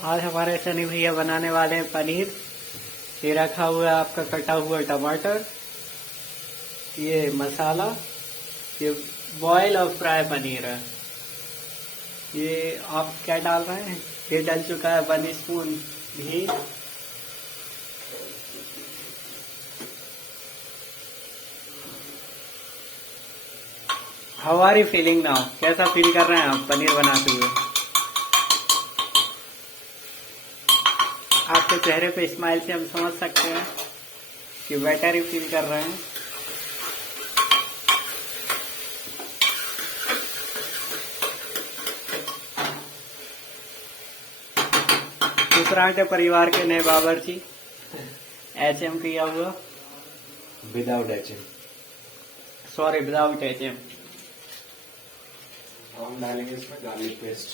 आज हमारे सनी भैया बनाने वाले हैं पनीर। ये रखा हुआ है आपका कटा हुआ टमाटर, ये मसाला, ये बॉयल और फ्राई पनीर है। ये आप क्या डाल रहे हैं? ये डल चुका है 1 स्पून घी। How are you feeling now? कैसा फील कर रहे हैं आप पनीर बनाते हुए? आपके चेहरे पे स्माइल से हम समझ सकते हैं कि बेटर ही फील कर रहे हैं। दूसरा के परिवार के नए बावर्ची HM किया हुआ, without HM, sorry without HM। हम डालेंगे इसमें गार्लिक पेस्ट।